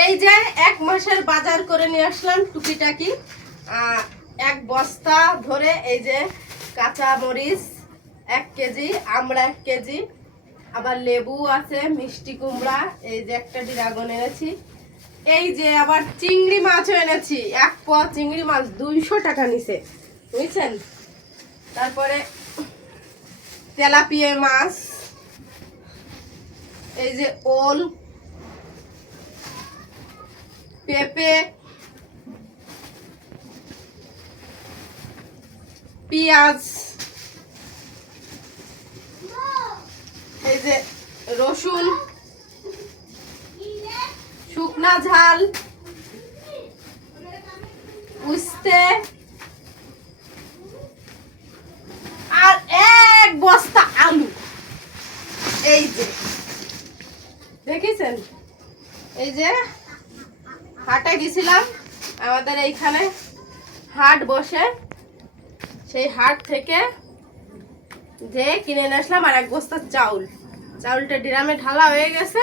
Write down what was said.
এই যে 1 মাসের বাজার করে নিয়ে আসলাম টুকিটাকি। 1 বস্তা ধরে এই যে কাঁচা মরিচ 1 কেজি, আমড়া 1 কেজি, আবার লেবু আছে, মিষ্টি কুমড়া, এই যে একটা ড্রাগন এনেছি, এই যে আবার চিংড়ি মাছও এনেছি। 1 পোয়া চিংড়ি মাছ 200 টাকা নিছে, বুঝছেন। তারপরে তেলাপিয়া মাছ, এই যে ওল, পেঁপে, পেঁয়াজ, এই যে রসুন, শুকনা ঝাল, উস্তে, আর 1 বস্তা আলু। এই যে দেখেছেন, এই যে হাটে গেছিলাম, আমাদের এইখানে হাট বসে, সেই হাট থেকে যে কিনে নিয়ে আসলাম। আর 1 বস্তা চাউলটা ড্রামে ঢালা হয়ে গেছে।